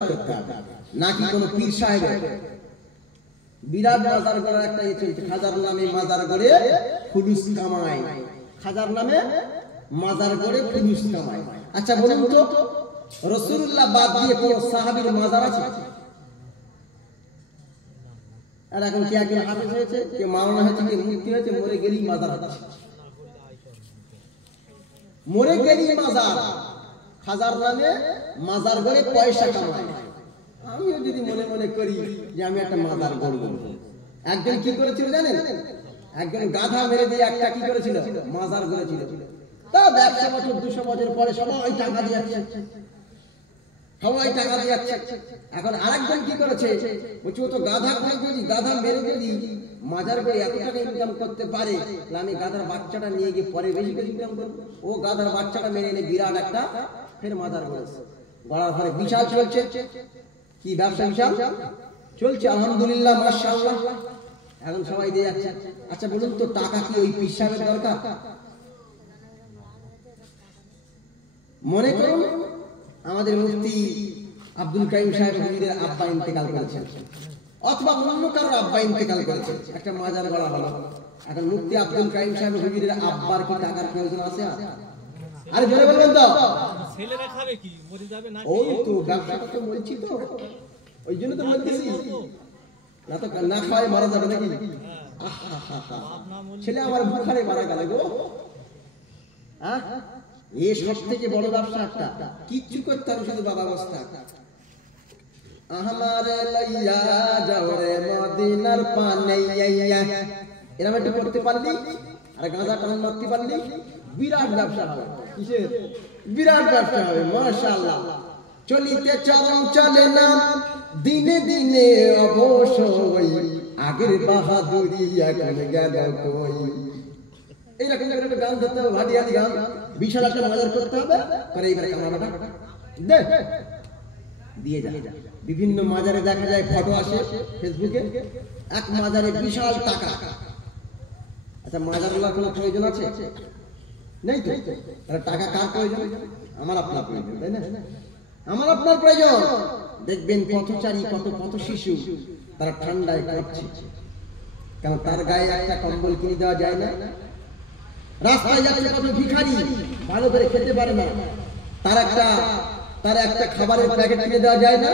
নাকি কোন পীর সাহেব বিরাট মাজার করার একটা চলছে, খাজার নামে মাজার করে ফুলুস কামায়, খাজার নামে মাজার করে ফুলুস কামায়। আচ্ছা বলুন তো, রাসূলুল্লাহ বাদ দিয়ে কোন সাহাবীর মাজার আছে? আর এখন কি একজন হাফেজ হয়েছে, কে মাওলানা হয়েছে, কে মুফতি হয়েছে, মরে গেলেই মাজার আছে, মরে গেলেই মাজার, খাজার নামে মাজার করে পয়সা কামায়। আমিও যদি মনে মনে করি যে আমি একটা মাজার করব, একজন কি করেছিল জানেন? একজন গাধা মেরে দিয়ে একটা কি করেছিল, মাজার করেছিল। তা 100 বছর 200 বছর পরে সবাই টাকা দিয়ে যাচ্ছে, সবাই টাকা দিয়ে যাচ্ছে। এখন আরেকজন কি করেছে, বলছে ও তো গাধা করে, যদি গাধা মেরে যদি মাজার করে এত টাকা ইনকাম করতে পারে, তাহলে আমি গাধার বাচ্চাটা নিয়ে গিয়ে পরে বেশি করে ইনকাম করব। ও গাধার বাচ্চাটা মেরে এনে বিরাট একটা ফের মাজার করেছে, গড়ার ঘরে বিশাল চলছে। কি ব্যবসা বিশাল চলছে, আলহামদুলিল্লাহ মাশাআল্লাহ, এখন সবাই দিয়ে যাচ্ছে। আচ্ছা বলুন তো, টাকা কি ওই পীর সাহেবের দরকার? মনে করুন আমাদের মুফতি আব্দুল কাইম সাহেব হুজুরের আব্বা ইন্তেকাল করেছেন, অথবা অন্য কারোর আব্বা ইন্তেকাল করেছে, একটা মাজার গড়া হলো। এখন মুফতি আব্দুল কাইম সাহেব হুজুরের আব্বার কি টাকার প্রয়োজন আছে? আরে জোরে বলবেন তো, ছেলেরা খাবে কি, মরে যাবে নাকি? ওই তো ব্যবসাটা তো বলছি, তো ওই জন্য তো বলতেছি, না তো না খাওয়াই মারা যাবে নাকি? ছেলে আমার বুখারে মারা গেল গো। হ্যাঁ, এই সব থেকে বড় ব্যবসা একটা, কিচ্ছু করতে হবে শুধু বাবা অবস্থা। আমারে লইয়া যাও রে মদিনার পানে, এরকম একটু করতে পারলি, আর গাঁজা টান মারতে পারলি, বিরাট ব্যবসা হবে। কিসের বিরাট ব্যবসা হবে? মাশাআল্লাহ। চলিতে চরম চলে না, দিনে দিনে অবশ্যই, আগের বাহাদুরি এখন গেল কই। এইরকম একটা গান ধরতে হবে, ভাটিয়ালি গান, বিশাল একটা মাজার করতে হবে, করে এইবারে কামাবাটা দে দিয়ে যা। বিভিন্ন মাজারে দেখা যায়, ফটো আসে ফেসবুকে, এক মাজারে বিশাল টাকা। আচ্ছা মাজারগুলোর কোনো প্রয়োজন আছে? নেই তো। তাহলে টাকা কার প্রয়োজন? আমার আপনার প্রয়োজন, তাই না? আমার আপনার প্রয়োজন। দেখবেন পথচারী, কত পথ শিশু, তারা ঠান্ডায় কাঁপছে, কারণ তার গায়ে একটা কম্বল কিনে দেওয়া যায় না। রাস্তায় যাচ্ছে কত ভিখারি, ভালো করে খেতে পারে না, তার একটা খাবারের প্যাকেট কিনে দেওয়া যায় না।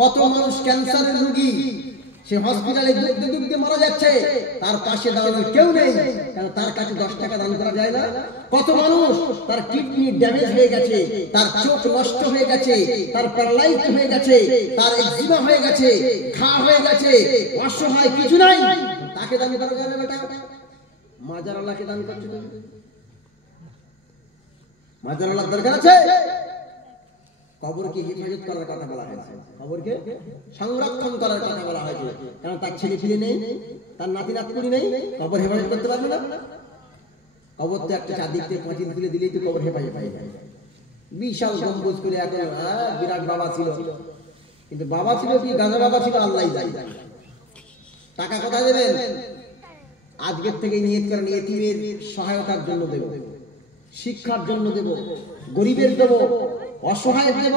কত মানুষ ক্যান্সারের রোগী, সে হসপিটালে দুধতে দুধতে মারা যাচ্ছে, তার পাশে দাঁড়ানোর কেউ নেই, কারণ তার কাছে 10 টাকা দান করা যায় না। কত মানুষ তার কিডনি ড্যামেজ হয়ে গেছে, তার চোখ নষ্ট হয়ে গেছে, তার প্যারালাইজ হয়ে গেছে, তার এক্সিমা হয়ে গেছে, ঘা হয়ে গেছে, অসহায়, কিছু নাই, তাকে দান করা যাবে বেটা? মাজার আল্লাহকে দান করছে তুমি? মাজার আল্লাহর দরকার আছে? কবরকে হেফাজত করার কথা বলা হয়েছে, কবরকে সংরক্ষণ করার কথা বলা হয়েছে, কারণ তার ছেলে ফিরে নেই, তার নাতি নাতনি নেই, কবর হেফাজত করতে পারবে না। কবর তো একটা চারদিক থেকে পাঁচিল তুলে দিলেই তো কবর হেফাজত হয়ে যায়। বিশাল গম্বুজ করে এখন বিরাট বাবা ছিল, কিন্তু বাবা ছিল কি গাঁজা বাবা ছিল আল্লাহই জানে। টাকা কোথায় দেবেন? আজকের থেকে নিয়ত করেন, এতিমের সহায়তার জন্য দেব, শিক্ষার জন্য দেব, গরিবের দেব, অসহায় দেব,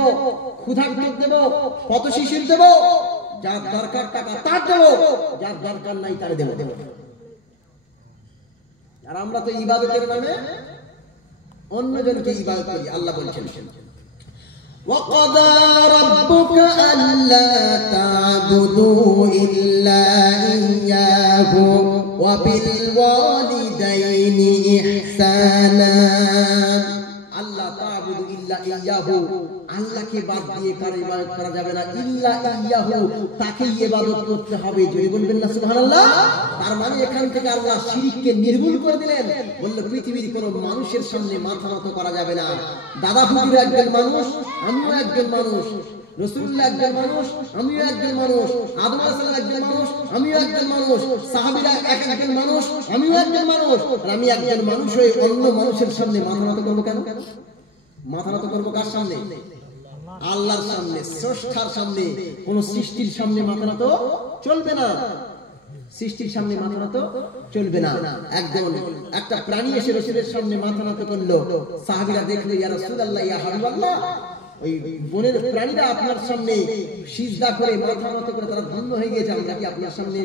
ক্ষুধার্ত দেব, পথ শিশুর দেব, যার দরকার টাকা তার দেব, যার দরকার নাই তার দেব। আর আমরা তো ইবাদতের নামে অন্যজনকে ইবাদত করি। আল্লাহ বলছেন, وَقَضَى رَبُّكَ أَلَّا تَعْبُدُوا إِلَّا إِيَّاهُ وَبِالْوَالِدَيْنِ إِحْسَانًا। আল্লাহ তা'বুদু ইল্লা ইয়াহু, আল্লাহকে বাদ দিয়ে কারো ইবাদত করা যাবে না, ইল্লা ইয়াহু, তাকেই ইবাদত করতে হবে। জোরে বলবেন না সুবহানাল্লাহ? তার মানে এখান থেকে আল্লাহ শিরককে নির্মূল করে দিলেন, বললেন পৃথিবীর কোনো মানুষের সামনে মাথা নত করা যাবে না। দাদা হুজুর একজন মানুষ, আমিও একজন মানুষ, রাসূলুল্লাহ একজন মানুষ, আমিও একজন মানুষ, আদম আলাইহিস সালাম একজন মানুষ, আমিও একজন মানুষ, সাহাবীরা একজন মানুষ, আমিও একজন মানুষ। আর আমি একজন মানুষ হয়ে অন্য মানুষের সামনে মাথা নত করব কেন? মাথা নত করব কার সামনে? আল্লাহর সামনে, স্রষ্টার সামনে। কোন সৃষ্টির সামনে মাথা নত চলবে না, সৃষ্টির সামনে মাথা নত চলবে না। একদম একটা প্রাণী এসে রাসূলের সামনে মাথা নত করলো, সাহাবীরা দেখলো, ইয়া রাসূলুল্লাহ, ইয়া হাবিবাল্লাহ, ওই বনের প্রাণীরা আপনার সামনে সিজদা করে মাথা নত করে তারা ধন্য হয়ে গিয়েছে, আমরা কি আপনার সামনে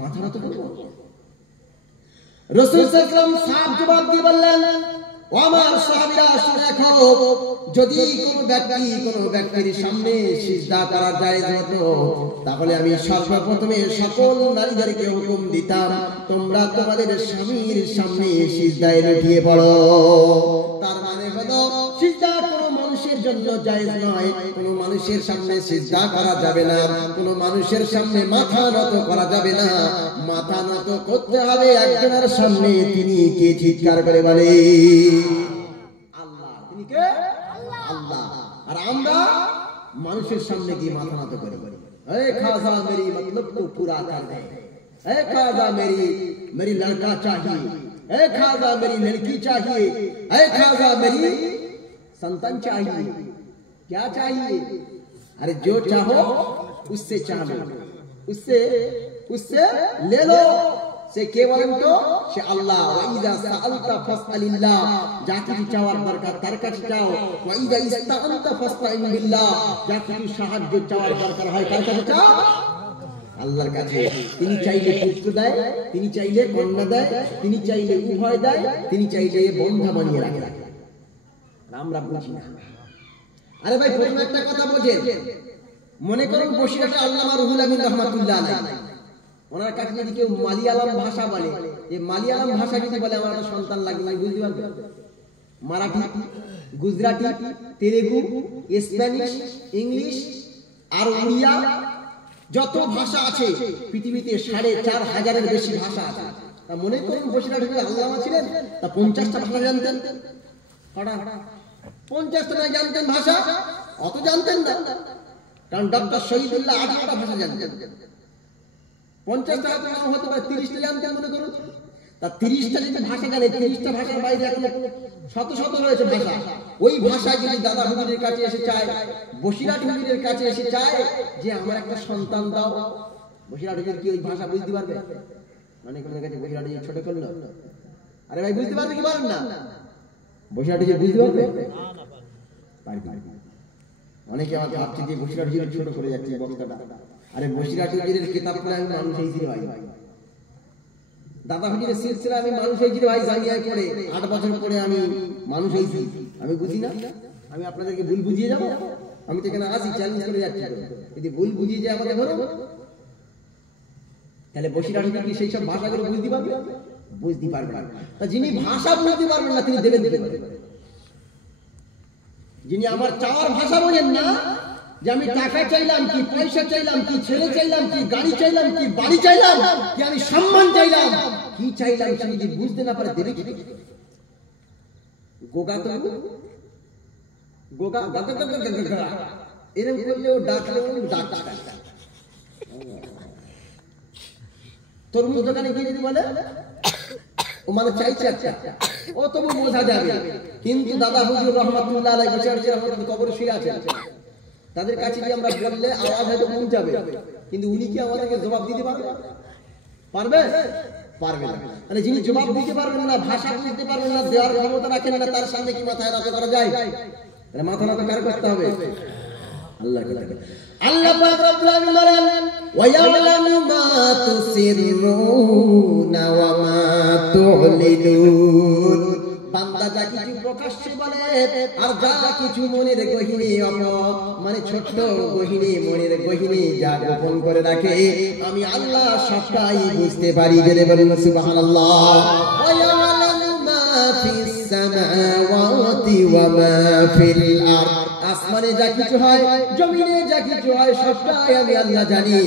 মাথা নত করব? রাসূল সাল্লাল্লাহু আলাইহি ওয়াসাল্লাম সাফ জবাব দিয়ে বললেন, ও আমার সাহাবীরা শুনে রাখো, যদি কোনো ব্যক্তির সামনে সিজদা করা জায়েজ হতো তাহলে আমি সর্বপ্রথমে সকল নারীদেরকে হুকুম দিতাম, তোমরা তোমাদের স্বামীর সামনে সিজদায় লুটিয়ে পড়ো। তার মানে হলো সিজদা কোনো মানুষের জন্য জায়েজ নয়, কোনো মানুষের সামনে সিজদা করা যাবে না, কোনো মানুষের সামনে মাথা নত করা যাবে না। মাথা নত করতে হবে একজনের সামনে, তিনি কে? চিৎকার করে বলে আল্লাহ। তিনি কে? আল্লাহ। আর আমরা মানুষের সামনে গিয়ে মাথা নত করি, এ খাজা মেরি মতলব কো পুরা কর দে, এ খাজা मेरी लड़का चाहिए, ए खाजा मेरी लड़की चाहिए, ए खाजा मेरी संतान चाहिए। क्या चाहिए? अरे जो चाहो उससे चाहो, उससे ले लो। से केवल तो से अल्लाह, व इजा सअलता फसअलिल्लाह, जाके चाওয়ার দরকার তার কাছে চাও। व इजा इस्ताअनता फस्ताइन बिल्लाह, जाके সাহায্য চাওয়ার দরকার হয় কার কাছে চাও? আল্লাহর কাছে। তিনি চাইলে পুত্র দেয়, তিনি চাইলে কন্যা দেয়, তিনি চাইলে উভয় দেয়, তিনি চাইলে বন্ধা বানিয়ে রাখে। আমরা বুঝি না। আরে ভাই প্রথম একটা কথা বোঝেন, মনে করুন বসিরহাটে আল্লামা রুহুল আমিন রাহমাতুল্লাহ আলাইহি, ওনার কাছে যদি কেউ মালিয়ালাম ভাষা বলে, এই মালিয়ালাম ভাষা যদি বলে আমার একটা সন্তান লাগবে, বুঝতে পারবে? মারাঠি, গুজরাটি, তেলেগু, স্প্যানিশ, ইংলিশ আর উড়িয়া, যত ভাষা আছে পৃথিবীতে ৪৫০০-এর বেশি ভাষা আছে। তা মনে করুন বসিরহাটে আল্লামা ছিলেন, তা ৫০টা ভাষা জানতেন। কটা? ৫০টা না জানতেন ভাষা? অত জানতেন না, কারণ ডক্টর শহীদুল্লাহ ১৮টা ভাষা জানতেন। ৫০টা হতে পারে ৩০টা জানতেন মনে করুন। তা ৩০টা যদি ভাষা জানে, ৩০টা ভাষার বাইরে এখন শত শত রয়েছে ভাষা। ওই ভাষা যদি দাদা হুজুরের কাছে এসে চায়, বসিরহাট হুজুরের কাছে এসে চায় যে আমার একটা সন্তান দাও, বসিরহাট হুজুর কি ওই ভাষা বুঝতে পারবে? মানে কোন কাছে বসিরহাট হুজুর ছোট করলো? আরে ভাই বুঝতে পারবে কি পারেন না? বসিরহাট হুজুর বুঝতে পারবে? পারবে। অনেকে আমার ভাবছে যে বসিরহাট হুজুর ছোট করে যাচ্ছে বক্তাটা। আরে বসিরহাট হুজুরের কিতাব পড়ে আমি মানুষ হয়েছি ভাই। দাদা হুজুরের সিলসিলা আমি মানুষ হয়েছি ভাই, জামিয়ায় পড়ে ৮ বছর পরে আমি মানুষ হয়েছি। আমি বুঝি না? আমি আপনাদেরকে ভুল বুঝিয়ে যাবো? আমি তো এখানে আসি চ্যালেঞ্জ করে যাচ্ছি, যদি ভুল বুঝিয়ে যায় আমাকে ধরো। তাহলে বসিরহাট হুজুর কি সেই সব ভাষাগুলো বুঝতে পারবে? বুঝতে পারবে না। তা যিনি ভাষা বুঝতে পারবেন না তিনি দেবেন কি করে? যিনি আমার চাওয়ার ভাষা বোঝেন না, যে আমি টাকা চাইলাম কি, পয়সা চাইলাম কি, ছেলে চাইলাম কি, গাড়ি চাইলাম কি, বাড়ি চাইলাম কি, আমি সম্মান চাইলাম কি চাইলাম, সে যদি বুঝতে না পারে দেবে কি? গোগা তো গোগা গাগা গাগা গাগা এরকম করলেও ডাকলেও ডাকছে। তরমুজ দোকানে গিয়ে যদি বলে ও মানে চাইছে একটা, ও তবু বোঝা যাবে। কিন্তু দাদা হুজুর রহমাতুল্লাহ আলাইহি বসিরহাটের কবরে শুয়ে আছেন, তাদের কাছে কি আমরা বললে আওয়াজ হয়তো পৌঁছাবে, কিন্তু উনি কি আমাদেরকে জবাব দিতে পারবে? পারবে? পারবে না। মানে যিনি জবাব দিতে পারবেন না, ভাষা বুঝতে পারবেন না, দেওয়ার ক্ষমতা রাখেন না, তার সামনে কি মাথায় নত করা যায়? তাহলে মাথা নত কার করতে হবে? আল্লাহকে। আল্লাহ পাক রব্বুল আলামিন বলেন, ওয়া ইয়ালামু মা তুসিররুনা ওয়া মা তু'লিনুন। বান্দা যা কিছু প্রকাশ্যে বলে আর যা কিছু মনের গহীনে মানে ছোট্ট গহীনে, মনের গহীনে যা গোপন করে রাখে, আমি আল্লাহ সবটাই বুঝতে পারি। জেনে বলুন সুবহানাল্লাহ। ওয়া ইয়ালামু মা ফিস সামাওয়াতি ওয়া মা ফিল আরদ। আসমানে যা কিছু হয়, জমিনে যা কিছু হয়, সবটাই আমি আল্লাহ জানি।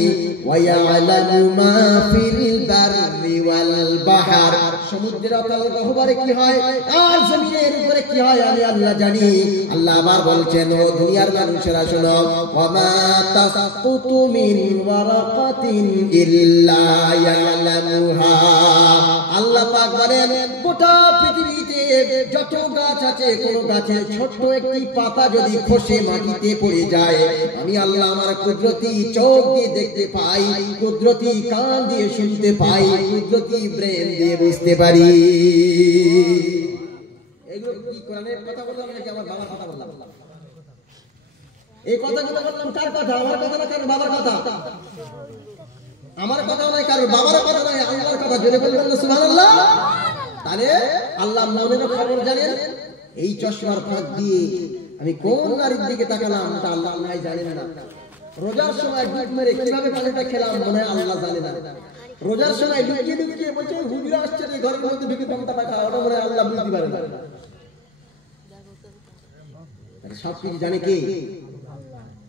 ওয়া ইয়ালামু মা ফিল বাররি ওয়াল বাহর। সমুদ্রের অতল গহ্বরে কি হয় আর জমিনের উপরে কি হয় আমি আল্লাহ জানি। আল্লাহ আবার বলছেন, ও দুনিয়ার মানুষেরা শোনো, ওয়া মা তাসকুতু মিন ওয়ারাকাতিন ইল্লা ইয়ালামুহা। আল্লাহ পাক বলেন, গোটা পৃথিবীতে যত গাছ আছে, কোন গাছের ছোট্ট একটি পাতা যদি খসে মাটিতে পড়ে যায়, আমি আল্লাহ আমার কুদরতি চোখ দিয়ে দেখতে পাই, কুদরতি কান দিয়ে শুনতে পাই, কুদরতি ব্রেন দিয়ে বুঝতে পারি। এগুলো কি কোরআনের কথা বললাম নাকি আমার বাবার কথা বললাম? এই কথাগুলো বললাম কার কথা? আমার কথা না কার বাবার কথা? আমার কথা নয়, কারোর বাবার কথা নয়, আল্লাহর কথা। জোরে বলবেন না সুবহানাল্লাহ? তাহলে আল্লাহ মনের খবর জানেন। এই চশমার ফাঁক দিয়ে আমি কোন নারীর দিকে তাকালাম তা আল্লাহ নাই জানেন না। রোজার সময় ডুব মেরে কিভাবে পানিটা খেলাম মনে হয় আল্লাহ জানে না। রোজার সময় লুকিয়ে লুকিয়ে বলছে হুজুর আসছে রে, ঘরের মধ্যে ঢুকে পমটা খাওয়া, ওটা মনে হয় আল্লাহ বুঝতে পারে না। সব কিছু জানে কে?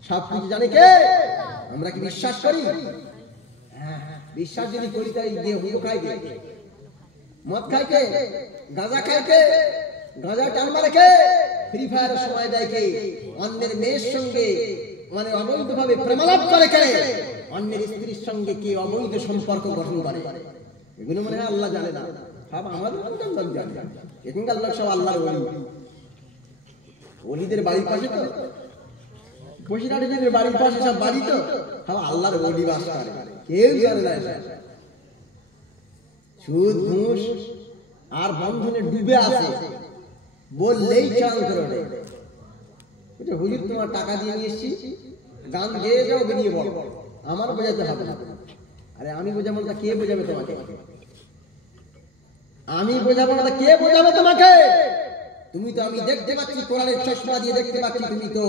সব কিছু জানে কে? আমরা কি বিশ্বাস করি? বিশ্বাস যদি করি তাই দিয়ে হুজুর খাই কে? মদ খাই কে? গাঁজা খাই কে? গাঁজা টান মারে কে? ফ্রি ফায়ারের সময় দেয় কে? অন্যের মেয়ের সঙ্গে মানে অবৈধভাবে প্রেমালাপ করে কে? অন্যের স্ত্রীর সঙ্গে কে অবৈধ সম্পর্ক গঠন করে? এগুলো মনে হয় আল্লাহ জানে না, সব আমাদের জানে। এখানকার লোক সব আল্লাহর ওলি। ওলিদের বাড়ির পাশে তো, বসিরহাটের বাড়ির পাশে সব বাড়ি তো, সব আল্লাহর ওলি বাস করে। কেউ জানে না সুদ ঘুষ আর বন্ধনে ডুবে আছে বললেই চাল করে। হুজুর তোমার টাকা দিয়ে নিয়ে এসছি, গান গেয়ে যাও, বেরিয়ে বলো, আমার বোঝাতে হবে না। আরে আমি বোঝাবো না, কে বোঝাবে তোমাকে? আমি বোঝাবো না, কে বোঝাবে তোমাকে? তুমি তো, আমি দেখতে পাচ্ছি কোরআনের চশমা দিয়ে দেখতে পাচ্ছি তুমি তো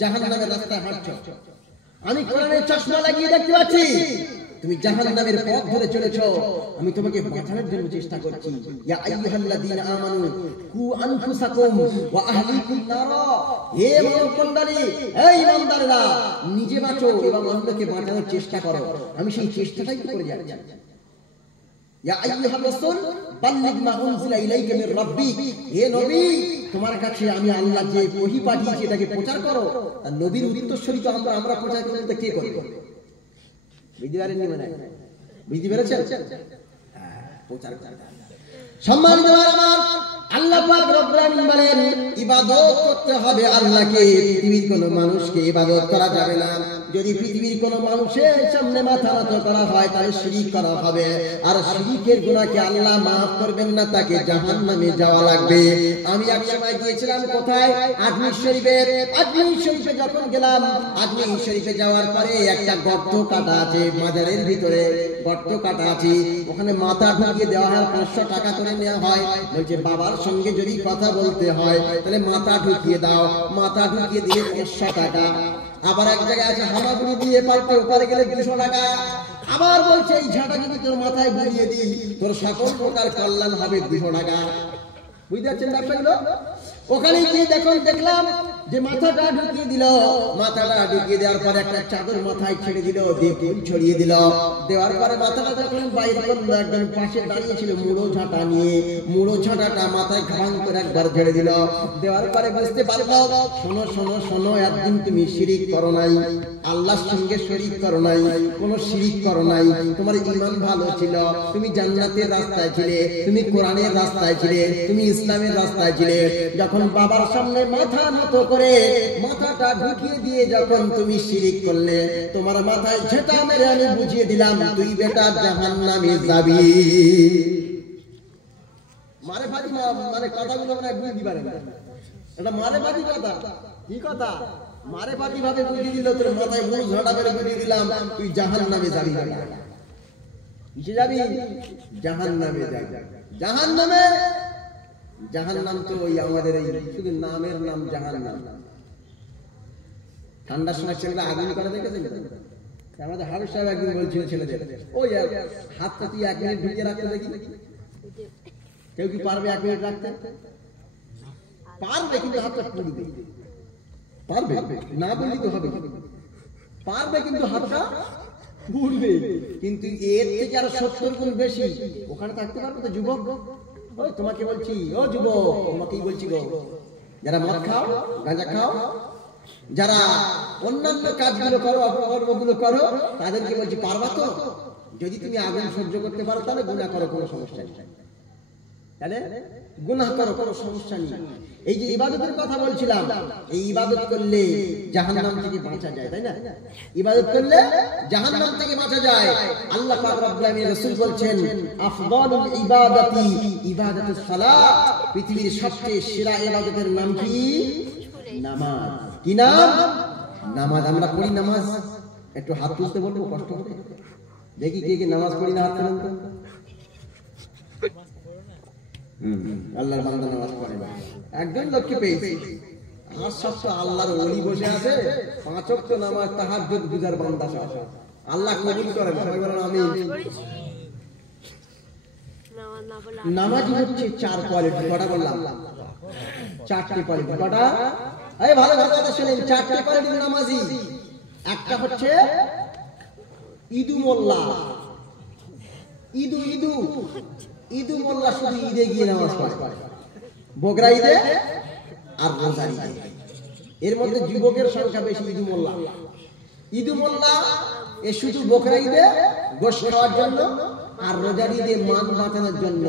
জাহান্নামের রাস্তায় হাঁটছো। আমি কোরআনের চশমা লাগিয়ে দেখতে পাচ্ছি তুমি জাহান্নামের পথ ধরে চলেছো। আমি তোমাকে বাঁচানোর জন্য চেষ্টা করছি। ইয়া আইয়ুহাল্লাযীনা আমানু কু আনফুসাকুম ওয়া আহলিকুম নারা। হে মানবমণ্ডলী, এই ইমানদাররা, নিজে বাঁচো এবং অন্যকে বাঁচানোর চেষ্টা করো। আমি সেই চেষ্টাটাই করে যাচ্ছি। ইয়া আইয়ুহার রাসূল বাল্লিগ মা উনজিলা ইলাইকা মির রাব্বিক। হে নবী, তোমার কাছে আমি আল্লাহ যে ওহী পাঠিয়েছি এটাকে প্রচার করো। আর নবীর উত্তরসূরি তো আমরা প্রচার করতে কে করবে? বুঝতে পারেননি মানে? বুঝতে পেরেছেন? প্রচার করতে সম্মানিত আমার আল্লাহ পাক রব্বুল আলামিন বলেন ইবাদত করতে হবে আল্লাহকে, পৃথিবীর কোনো মানুষকে ইবাদত করা যাবে না। যদি পৃথিবীর কোনো মানুষের সামনে মাথা নত করা হয় তাহলে শিরিক করা হবে, আর শিরিকের গুনাহকে আল্লাহ maaf করবেন না, তাকে জাহান্নামে যাওয়া লাগবে। আমি এক সময় গিয়েছিলাম কোথায়? আজমির শরীফে। আজমির শরীফে যখন গেলাম, আজমির শরীফে যাওয়ার পরে একটা গর্ত কাটা আছে মাজারের ভিতরে, গর্ত কাটা আছে, ওখানে মাথা ঢুকিয়ে দেওয়া হয়, 500 টাকা করে নেওয়া হয়। বলছে বাবার সঙ্গে যদি কথা বলতে হয় তাহলে মাথা ঢুকিয়ে দাও, মাথা ঢুকিয়ে দিয়ে 500 টাকা। আবার এক জায়গায় আছে হামাগুড়ি দিয়ে পাল্টে ওপারে গেলে 200 টাকা। আবার বলছে এই ঝাঁটা যদি তোর মাথায় বুলিয়ে দিই তোর সকল প্রকার কল্যাণ হবে 200 টাকা। বুঝতে পারছেন ব্যবসাগুলো? ওখানে গিয়ে দেখলাম যে মাথাটা ঢুকিয়ে দিল, মাথাটা ঢুকিয়ে দেওয়ার পরে একটা চাদর মাথায় ছেড়ে দিল, দিয়ে ফুল ছড়িয়ে দিল। দেওয়ার পরে মাথাটা যখন বাইরে করলো, একজন পাশে দাঁড়িয়েছিল মুড়ো ঝাঁটা নিয়ে, মুড়ো ঝাঁটাটা মাথায় ঘাং করে একবার ছেড়ে দিল। দেওয়ার পরে বুঝতে পারলো, শোনো শোনো শোনো, একদিন তুমি শিরিক করো নাই, আল্লাহর সঙ্গে শরীক করো নাই, কোনো শিরিক করো নাই, তোমার ঈমান ভালো ছিল, তুমি জান্নাতের রাস্তায় ছিলে, তুমি কোরআনের রাস্তায় ছিলে, তুমি ইসলামের রাস্তায় ছিলে। যখন বাবার সামনে মাথা নত করে মাথাটা ঢুকিয়ে দিয়ে যখন তুমি শিরিক করলে, তোমার মাথায় ঝেঁটা মেরে আমি বুঝিয়ে দিলাম তুই বেটা জাহান্নামে যাবি। মারে ফাঁকি মানে কথাগুলো মানে বুঝতে পারে না, এটা মারে ফাঁকি কথা। কি কথা? মারে ফাঁকি ভাবে বুঝিয়ে দিল, তোর মাথায় মুখ ঝাঁটা মেরে বুঝিয়ে দিলাম তুই জাহান্নামে যাবি। কিসে যাবি? জাহান্নামে যাবি। জাহান্নামে, জাহান্নাম তো ওই আমাদের এই শুধু নামের নাম জাহান্নাম। ঠান্ডার সময় ছেলেরা আগুন করে দেখেছেন? আমাদের হাবিব সাহেব একদিন বলছিল ছেলেদের, ওই হাতটা তুই 1 মিনিট ঢুকিয়ে রাখতে দেখি। কেউ কি পারবে 1 মিনিট রাখতে? পারবে, কিন্তু হাতটা পুড়বে। পারবে না বললি তো হবে, পারবে কিন্তু হাতটা পুড়বে। কিন্তু এর থেকে আরো 70 গুণ বেশি ওখানে থাকতে পারবে তো যুবক? ওই তোমাকে বলছি, ও যুবক, তোমাকেই বলছি গো, যারা মদ খাও, গাঁজা খাও, যারা অন্যান্য কাজগুলো করো, অপকর্মগুলো করো, তাদেরকে বলছি পারবা তো? যদি তুমি আগুন সহ্য করতে পারো তাহলে গুনাহ করো, কোনো সমস্যা নেই। তাহলে গুনাহ করো, কোনো সমস্যা নেই। এই যে ইবাদতের কথা বলছিলাম, এই ইবাদত করলে জাহান্নাম থেকে বাঁচা যায়, তাই না? ইবাদত করলে জাহান্নাম থেকে বাঁচা যায়। আল্লাহ পাক রব্বুল আলামিন রাসূল বলছেন আফদালুল ইবাদাতি ইবাদাতুস সালাত। পৃথিবীর সবচেয়ে সেরা ইবাদতের নাম কি? নামাজ। কি নাম? নামাজ আমরা পড়ি, নামাজ একটু হাত তুলতে বলবো কষ্ট করে, দেখি কে কে নামাজ পড়ি না, হাত তুলেন তো। আল্লাহর বান্দা নামাজ পড়ে না, একজন লোককে পেয়েছি, আর সব তো আল্লাহর ওলি বসে আছে, 5 ওয়াক্ত নামাজ তাহাজ্জুদ গুজার বান্দা সব, আল্লাহ কবুল করেন, সবাই বলেন আমিন। নামাজ হচ্ছে 4 কোয়ালিটি, কটা বললাম? 4টি কোয়ালিটি, কটা? এই ভালো ভালো কথা শুনেন, 4টি কোয়ালিটির নামাজি। একটা হচ্ছে ইদু মোল্লা, ইদু মোল্লা শুধু ঈদে গিয়ে নামাজ পড়ে, বকরা ঈদে আর রোজার ঈদে। এর মধ্যে যুবকের সংখ্যা বেশি। ইদু মোল্লা এ শুধু বকরা ঈদে গোশত খাওয়ার জন্য আর রোজার ঈদে মান বাঁচানোর জন্য,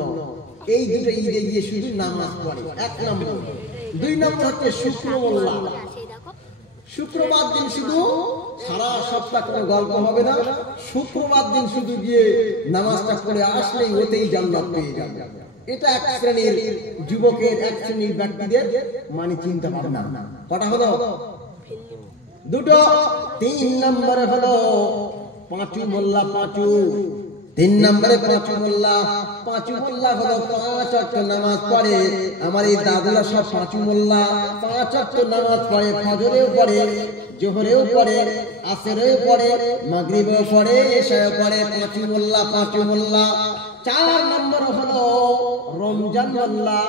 এই দুটো ঈদে গিয়ে শুধু নামাজ পড়ে, 1 নম্বর। 2 নম্বর হচ্ছে শুক্র মোল্লা, শুক্রবার দিন শুধু, সারা সপ্তাহ কোনো গল্প হবে না, শুক্রবার দিন শুধু গিয়ে নামাজটা পড়ে আসলেই ওতেই জান্নাত পেয়ে যাবে। এটা এক শ্রেণীর যুবকের, এক শ্রেণীর ব্যক্তিদের মানে চিন্তা ভাবনা। কটা হলো? 2টো। 3 নম্বরে হলো পাঁচু মোল্লা, 3 নম্বরে পাঁচু মোল্লা হলো 5 ওয়াক্ত নামাজ পড়ে। আমার এই দাদুরা সব পাঁচু মোল্লা, 5 ওয়াক্ত নামাজ পড়ে, ফজরেও পড়ে, জোহরেও পড়ে, আসরেও পড়ে, মাগরিবেও পড়ে, এশাও পড়ে, পাঁচু মোল্লা। 4 নম্বর হলো রমজান মোল্লা।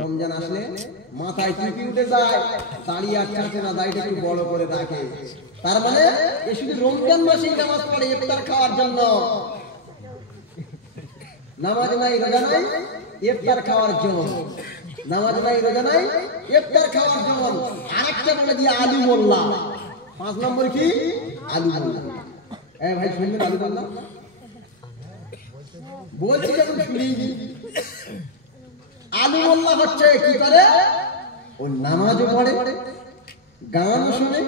রমজান আসলে মাথায় টুপি উঠে যায়, দাঁড়িয়ে আছে না, দাড়িটা একটু বড় করে রাখে, তার মানে এ শুধু রমজান মাসেই নামাজ পড়ে ইফতার খাওয়ার জন্য। নামাজ নাই রোজা নাই ইফতার খাওয়ার জন্য, নামাজ নাই রোজা নাই ইফতার খাওয়ার জন্য। আরেকটা বলে দিয়ে আলু মোল্লা। 5 নম্বর কি? আলু মোল্লা। এ ভাই শুনবেন আলু মোল্লা বলছি যখন শুনি। আলু মোল্লা হচ্ছে কি করে? ও নামাজও পড়ে, গানও শুনে,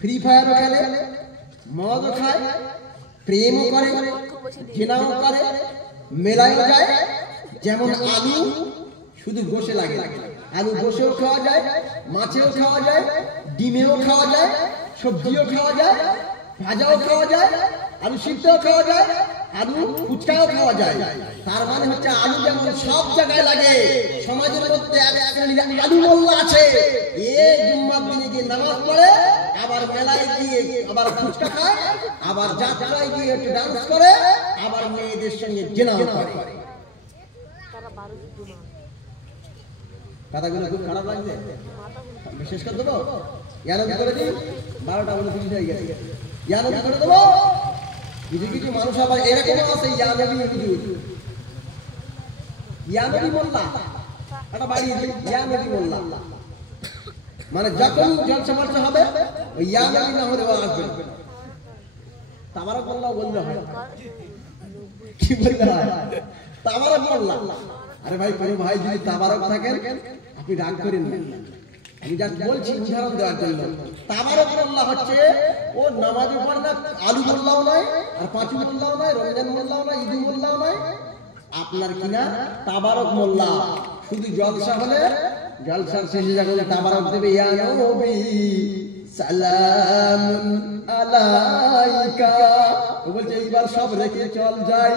ফ্রি ফায়ারও খেলে, মদও খায়, প্রেমও করে, ঘৃণাও করে, মেলায়ও যায়। যেমন আলু শুধু গোশে লাগে, আলু গোশেও খাওয়া যায়, মাছেও খাওয়া যায়, ডিমেও খাওয়া যায়, সবজিও খাওয়া যায়, ভাজাও খাওয়া যায়, আলু সিদ্ধও খাওয়া যায়, আলু ফুচকাও খাওয়া যায়। তার মানে হচ্ছে আলু যেমন সব জায়গায় লাগে, সমাজের মধ্যে আলু মোল্লা আছে। এই জুম্মার দিনে গিয়ে নামাজ পড়ে, আবার মেলায় গিয়ে আবার ফুচকা খায়, আবার যাত্রায় গিয়ে একটু ডান্স করে, আবার মেয়েদের সঙ্গে জিনাও করে। কথাগুলো খুব খারাপ লাগছে, বিশেষ করে দেবো ইয়ানবি করে দিই। 12টা 29 হয়ে গেছে, ইয়ানবি করে দেবো। কিছু মানুষ আবার এরকম আছে, ইয়ানবি মোল্লা, একটা বাড়িয়ে দিই, ইয়ানবি মোল্লা। মানে যখন জলসা হবে ওই ইয়ানবি না হলে আসবে। তাবারক মোল্লা বললে হয়, কি বলতে হয়? তাবারক মোল্লা। আরে ভাই, কোনো ভাই যদি তাবারক থাকেন আপনি রাগ করেন না, আমি যা বলছি উদাহরণ দেওয়ার জন্য। তাবারক মোল্লা হচ্ছে ও নামাজি পড়ে না, আলু মোল্লাও নয়, আর পাঁচু মোল্লাও নয়, রমজান মোল্লাও নয়, ঈদু মোল্লাও নয়, আপনার কিনা তাবারক মোল্লা। শুধু জলসা হলে, জলসার শেষে যখন তাবারক দেবে, ইয়া নবী সালামুন আলাইকা, ও বলছে এইবার সব রেখে চল যাই,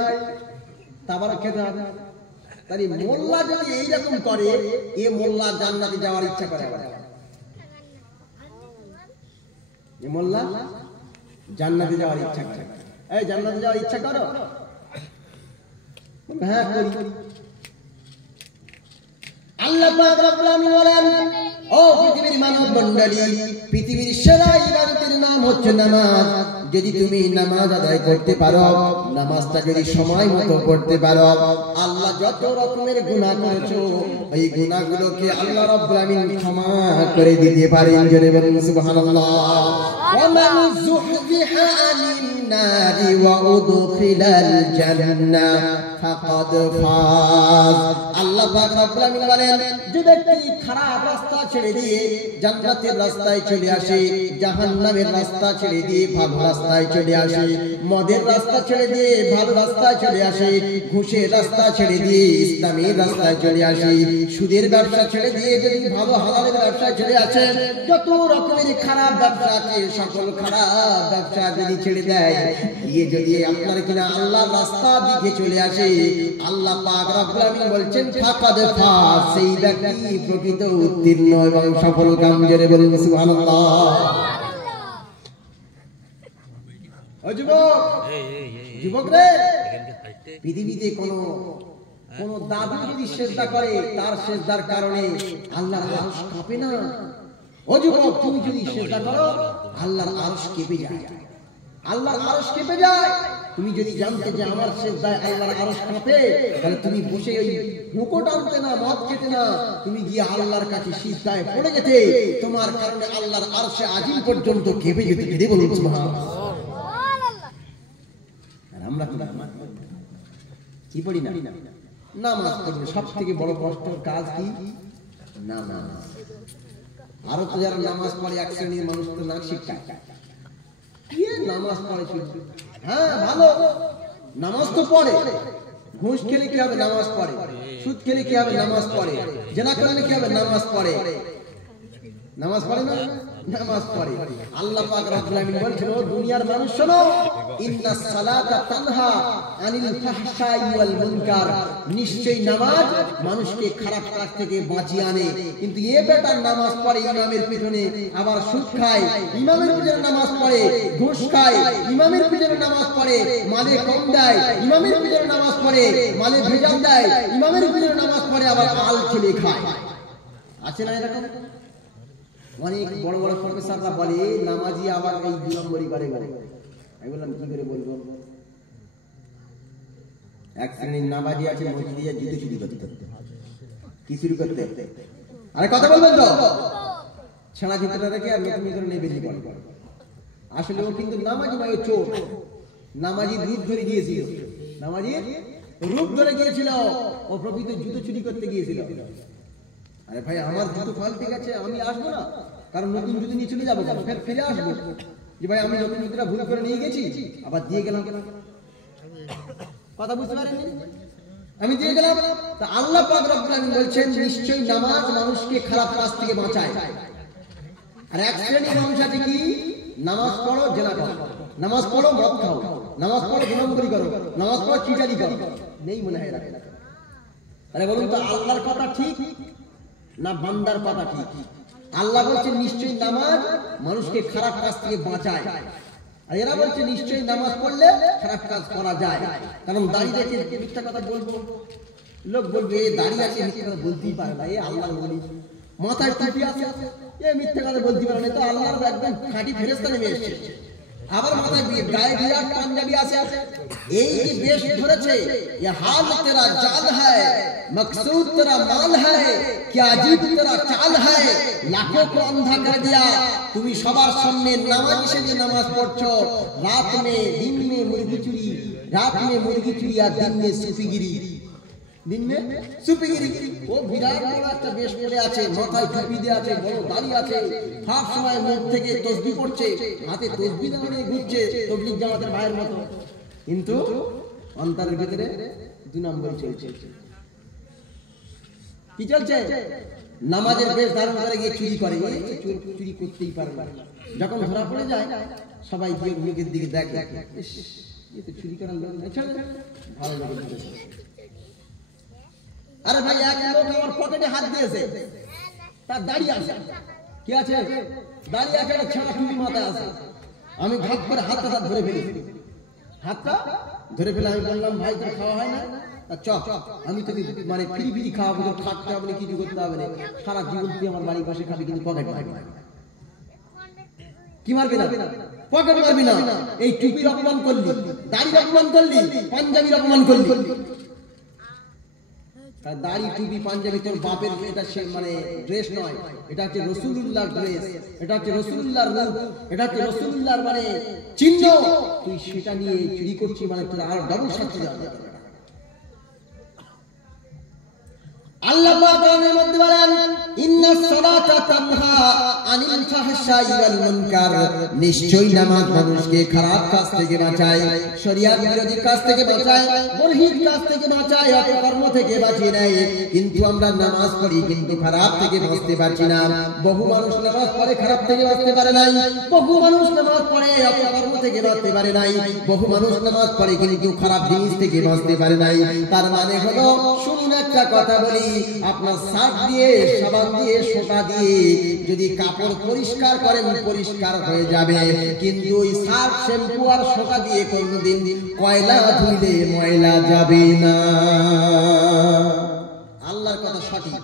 তাবারক খেতে হবে। তাই মোল্লা যদি এইরকম করে, এ মোল্লা জান্নাতে যাওয়ার ইচ্ছা করে। এ মোল্লা জান্নাতে যাওয়ার ইচ্ছা করে। এই জান্নাতে যাওয়ার ইচ্ছা করো? হ্যাঁ করি। আল্লাহ পাক রব্বুল আলামিন বলেন, ও পৃথিবীর মানব মণ্ডলী, পৃথিবীর সেরা ইবাদতের নাম হচ্ছে নামাজ। যদি তুমি নামাজ আদায় করতে পারো, নামাজটা যদি সময় মতো পড়তে পারো, আল্লাহ যত রকমের গুনাহ করেছো এই গুনাহগুলোকে আল্লাহ রাব্বুল আমিন ক্ষমা করে দিতে পারেন। জোরে বলুন সুবহানাল্লাহ। ওয়া মান যুহজিহা আনিন নারি ওয়া উদখিলাল জান্নাহ ফাকাদ ফাজ। আল্লাহ পাক রব্বুল আমিন বলেন যে ব্যক্তি খারাপ রাস্তা ছেড়ে দিয়ে জান্নাতের রাস্তায় চলে আসে, জাহান্নামের রাস্তা ছেড়ে দিয়ে ভালো রাস্তায় চলে আসে, মদের রাস্তা ছেড়ে দিয়ে ভালো রাস্তায় চলে আসে, ঘুষের রাস্তা ছেড়ে দিয়ে ইসলামের রাস্তায় চলে আসে, সুদের ব্যবসা ছেড়ে দিয়ে যদি ভালো হালালের ব্যবসায় চলে আসে, যত রকমের খারাপ ব্যবসা আছে সকল খারাপ ব্যবসা যদি ছেড়ে দেয়, দিয়ে যদি আপনার কিনা আল্লাহর রাস্তা দিকে চলে আসে, আল্লাহ পাক রব্বুল আমিন বলছেন ফাকাদ ফাজ, সেই ব্যক্তি প্রকৃত উত্তীর্ণ এবং সফল কাম। জোরে বলুন সুবহানাল্লাহ। ও যুবক, যুবক রে, পৃথিবীতে কোন দাদু যদি সেজদা করে তার সেজদার কারণে আল্লাহর আরশ কাঁপে না। ও যুবক, তুমি যদি সেজদা করো আল্লাহর আরশ কেঁপে যায়, আল্লাহর আরশ কেঁপে যায়। তুমি যদি জানতে যে আমার সেজদায় আল্লাহর আরশ কাঁপে, তাহলে তুমি বসে ওই হুঁকো টানতে না, মদ খেতে না, তুমি গিয়ে আল্লাহর কাছে সিজদায় পড়ে যেতে, তোমার কারণে আল্লাহর আরশে আজিম পর্যন্ত কেঁপে যেতে। কেঁদে বলুন সুবহানাল্লাহ। আর আমরা কি পড়ি না? নামাজ পড়ি। সব থেকে বড় কষ্টের কাজ কি? নামাজ। আরো তো যারা নামাজ পড়ে এক শ্রেণীর মানুষ তো না শিক্ষা নামাজ পড়ে শুধু। হ্যাঁ ভালো, নামাজ তো পড়ে। ঘুষ খেলে কি হবে? নামাজ পড়ে। সুদ খেলে কি হবে? নামাজ পড়ে। জেনা করলে কি হবে? নামাজ পড়ে। নামাজ পড়ে না? নামাজ পড়ে। আল্লাহ পাক রব্বুল আমিন বলেছেন, ও দুনিয়ার মানুষ শোনো, ইন্নাস সালাতা তানহা আনিল ফাহশাই ওয়াল মুনকার, নিশ্চয়ই নামাজ মানুষকে খারাপ কাজ থেকে বাঁচিয়ে আনে। কিন্তু এ বেটা নামাজ পড়ে ইমামের পিছনে, আবার সুদ খায়, ইমামের পিছনে নামাজ পড়ে, ঘুষ খায়, ইমামের পিছনে নামাজ পড়ে, মালে কম দেয়, ইমামের পিছনে নামাজ পড়ে, মালে ভেজাল দেয়, ইমামের পিছনে নামাজ পড়ে, আবার আল খেলে খায়। আছে না এরকম? অনেক বড় বড় প্রফেসররা বলে নামাজি আবার এই 2 নম্বরই করে বলে। আমি বললাম কি করে বলবো? এক শ্রেণীর নামাজি আছে মসজিদে জুতো চুরি করতে। কি চুরি করতে? আরে কথা বলবেন তো? ছেঁড়া জুতোটা রেখে আর নতুন করে নিয়ে বেরিয়ে পড়ে। আসলে ও কিন্তু নামাজি নয়, ও চোর। নামাজি রূপ ধরে গিয়েছিল, নামাজি রূপ ধরে গিয়েছিল, ও প্রকৃত জুতো চুরি করতে গিয়েছিল। আরে ভাই, আমার জুতো ফালতে গেছে, আমি আসবো না, কারণ নতুন জুতো নিয়ে চলে যাবো, ফিরে আসবো যে ভাই আমি নতুন জুতোটা ভুল করে নিয়ে গেছি, আবার দিয়ে গেলাম। কথা বুঝতে পারেননি? আমি দিয়ে গেলাম। তা আল্লাহ পাক রব্বুল আমিন বলছেন, নিশ্চয়ই নামাজ মানুষকে খারাপ কাজ থেকে বাঁচায়। আর এক শ্রেণীর মানুষ আছে কি? নামাজ পড়ো জেনা করো, নামাজ পড়ো মদ খাও, নামাজ পড়ো গুনাহগারি করো, নামাজ পড়ো চিটারি করো। নেই মনে হয় এরা। আরে বলুন তো, আল্লাহর কথা ঠিক না বান্দার কথা ঠিক? আল্লাহ বলছে নিশ্চয়ই নামাজ মানুষকে খারাপ কাজ থেকে বাঁচায়, আর এরা বলছে নিশ্চয়ই নামাজ পড়লে খারাপ কাজ করা যায়। কারণ দাঁড়িয়ে রেখে মিথ্যা কথা বলবো, লোক বলবে এ দাঁড়িয়ে আছে মিথ্যা কথা বলতেই পারে না, এ আল্লাহ বলি। মাথায় টুপি আছে, এ মিথ্যা কথা বলতে পারে না, তো আল্লাহর একদম খাঁটি ফেরেশতা নেমে এসেছে। আবার মাথায় গায়ে বিরাট পাঞ্জাবি আছে, এই যে বেশ ধরেছে, ये हाल तेरा जाल है, मकसूद तेरा माल है, क्या अजीब तेरा चाल है, लाखों को अंधा कर दिया। তুমি সবার সামনে নামাজ হিসেবে নামাজ পড়ছো, রাত মে দিন মে মুরগি চুরি, রাত মে মুরগি চুরি আর দিন মে সুফিগিরি, দিন মে সুফিগিরি। ও বিরাট বড় একটা বেশ পরে আছে, মাথায় টুপি দিয়ে আছে, বড় দাড়ি আছে, সব সময় মুখ থেকে তাসবিহ পড়ছে, হাতে তাসবিহ নিয়ে ঘুরছে তাবলীগ জামাতের ভাইয়ের মতো, কিন্তু অন্তরের ভিতরে 2 নম্বরই চলছে। কি চলছে? নামাজের বেশ ধারণ করে গিয়ে চুরি করে, চুরি করতেই পারে না। যখন ধরা পড়ে যায় সবাই গিয়ে মুখের দিকে দেখে, এ তো চুরি করার লোক না, ভালো লোক। আরে ভাই, এক লোক আমার পকেটে হাত দিয়েছে, তার দাড়ি আছে, কি আছে? দাড়ি আছে, একটা ছেঁড়া টুপি মাথায় আছে। আমি ঘাত করে হাতটা ধরে ফেলি, হাতটা ধরে ফেলে আমি বললাম, ভাই তোর খাওয়া হয় না? চক, আমি তোকে মানে ফিরি ফিরি খাওয়াবো, তোর খাটতে হবে না, কিছু করতে হবে না, সারা জীবন তুই আমার বাড়ির পাশে খাবি, কিন্তু পকেট মারবি না। কি মারবি না? পকেট মারবি না। এই টুপির অপমান করলি, দাড়ির অপমান করলি, পাঞ্জাবির অপমান করলি। দাড়ি টুপি পাঞ্জাবি তোর বাপের, এটা সে মানে ড্রেস নয়, এটা হচ্ছে রাসূলুল্লাহর ড্রেস, এটা হচ্ছে রাসূলুল্লাহর রূপ, এটা হচ্ছে রাসূলুল্লাহর মানে চিহ্ন। তুই সেটা নিয়ে চুরি করছিস, মানে তোর আর ডাবল শাস্তি হবে। আল্লাহ পাক কোরআনের মধ্যে বলেন ইন্নাস সালাতা তানহা আনিল ফাহশাই ওয়াল মুনকার, নিশ্চয়ই নামাজ মানুষকে খারাপ কাজ থেকে বাঁচায়, শরিয়ত বিরোধী কাজ থেকে বাঁচায়, বরহিত কাজ থেকে বাঁচায়, অপকর্ম থেকে বাঁচিয়ে নেয়। কিন্তু আমরা নামাজ পড়ি কিন্তু খারাপ থেকে বাঁচতে পারছি না। বহু মানুষ নামাজ পড়ে খারাপ থেকে বাঁচতে পারে নাই, বহু মানুষ নামাজ পড়ে অপকর্ম থেকে বাঁচতে পারে নাই, বহু মানুষ নামাজ পড়ে কিন্তু খারাপ জিনিস থেকে বাঁচতে পারে নাই। তার মানে হলো, শুনুন একটা কথা বলি, আপনার সার্ফ দিয়ে, সাবান দিয়ে, সোটা দিয়ে যদি কাপড় পরিষ্কার করেন পরিষ্কার হয়ে যাবে, কিন্তু ওই সার্ফ, শ্যাম্পু আর সোটা দিয়ে কোনদিন কয়লা ধুইলে ময়লা যাবে না। আল্লাহর কথা সঠিক।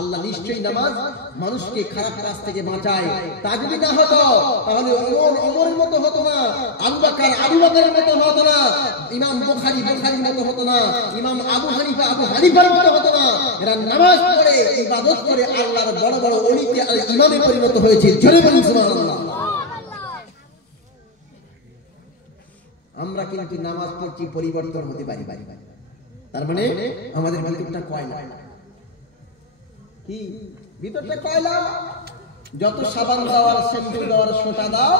আল্লাহ নিশ্চয়ই নামাজ মানুষকে খারাপ কাজ থেকে বাঁচায়। তা যদি না হতো তাহলে ওমরের মতো হতো না, আবু বকরের মতো হতো না, ইমাম বুখারীর মতো হতো না, ইমাম আবু হানিফার মতো হতো না। এরা নামাজ পড়ে ইবাদত করে আল্লাহর বড় বড় ওলিতে ইমামে পরিণত হয়েছে। জোরে বলুন সুবহানাল্লাহ। আমরা কিন্তু নামাজ পড়ছি পরিবর্তন হতে পারি। তার মানে আমাদের ভিতরটা কয়লা, কি ভিতরটা কয়লা। যত সাবান দেওয়ার, শ্যাম্পু দেওয়ার, সোটা দাও,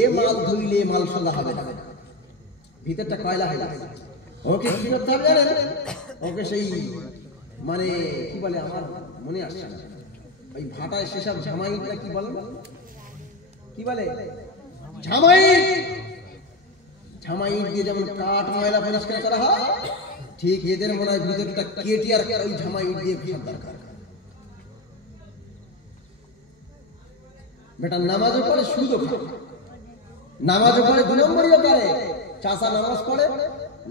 এ মাল ধুইলে মাল সোজা হবে না, ভিতরটা কয়লা হয়ে যাবে। ওকে কি করতে হবে জানেন? ওকে সেই মানে কি বলে, আমার মনে আসছে না, ওই ভাটায় সেসব ঝামাইটা কি বলে, ঝামাই দিয়ে যেমন কাঠ ময়লা পরিষ্কার করা হয়, ঠিক এদের মনে হয় ভিতরটা কেটে আর ওই ঝামাই দিয়ে ফেলার দরকার। বেটা নামাজও পড়ে, সুদও খায়, নামাজও পড়ে, 2 নম্বরইও করে। চাচা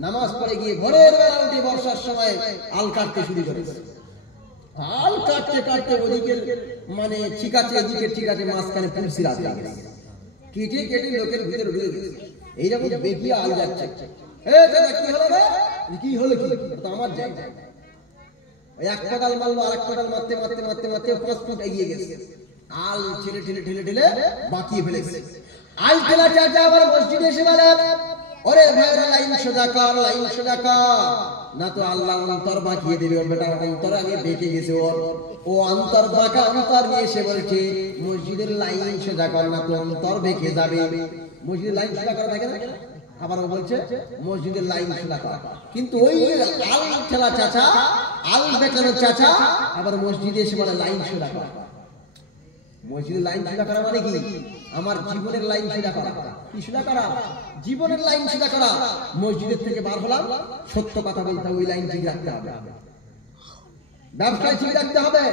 নামাজ পড়ে গিয়ে ভোরের বেলা উঠে বর্ষার সময় আল কাটতে শুরু করেছে। আল কাটতে ওদিকে মানে ঠিক আছে, এদিকে ঠিক আছে, মাঝখানে পুলসি রাত লাগে, কেটে লোকের ভিতরে ঢুকে গেছে। এইরকম বেঁকিয়ে আল যাচ্ছে। কি হলো তো আমার যাই, এক পেডাল মারলো, আরেক পেডাল মারতে 5 ফুট এগিয়ে গেছে। আল ঠেলে বাঁকিয়ে ফেলেছে। আল ঠেলা চাচা আবার মসজিদে এসে বলে, ওরে ভাইরা লাইন সোজা কর, না তো আল্লাহ অন্তর বাঁকিয়ে দেবে। ওর বেটা অন্তর আগে বেঁকে গেছে, ও অন্তর বাঁকা অন্তর নিয়ে এসে বলছে মসজিদের লাইন সোজা কর, না তো অন্তর বেঁকে যাবে। মসজিদের লাইন সোজা করা থাকে না, আবার ও বলছে মসজিদের লাইন সোজা কর। কিন্তু ওই আল ঠেলা চাচা, আল বেঁকানো চাচা আবার মসজিদে এসে বলে লাইন সোজা কর। মসজিদের লাইন সোজা করা মানে কি? আমার জীবনের লাইন সোজা করা। কি সোজা করা? জীবনের লাইন সোজা করা। মসজিদের থেকে বার হলাম, সত্য কথা বলতে হবে, ওই লাইন ঠিক রাখতে হবে, ব্যবসায় ঠিক রাখতে হবে,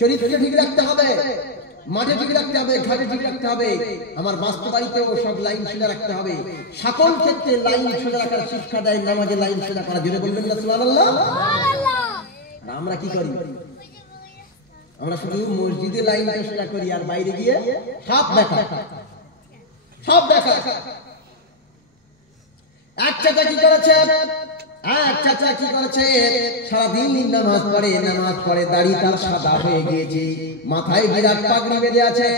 চরিত্রে ঠিক রাখতে হবে, মাঠে ঠিক রাখতে হবে, ঘাটে ঠিক রাখতে হবে, আমার বাস্তবায়িতেও সব লাইন সোজা রাখতে হবে। সকল ক্ষেত্রে লাইন সোজা রাখার শিক্ষা দেয় নামাজে লাইন সোজা করা। জোরে বলবেন না সুবহানাল্লাহ। আমরা কি করি? আমরা শুধু মসজিদে লাইন সোজা করি আর বাইরে গিয়ে সব দেখা। এক চাচা কি করেছে, সারাদিন নামাজ পড়ে, দাড়ি তার সাদা হয়ে গিয়েছে, মাথায় বিরাট পাগড়ি বেঁধে আছে,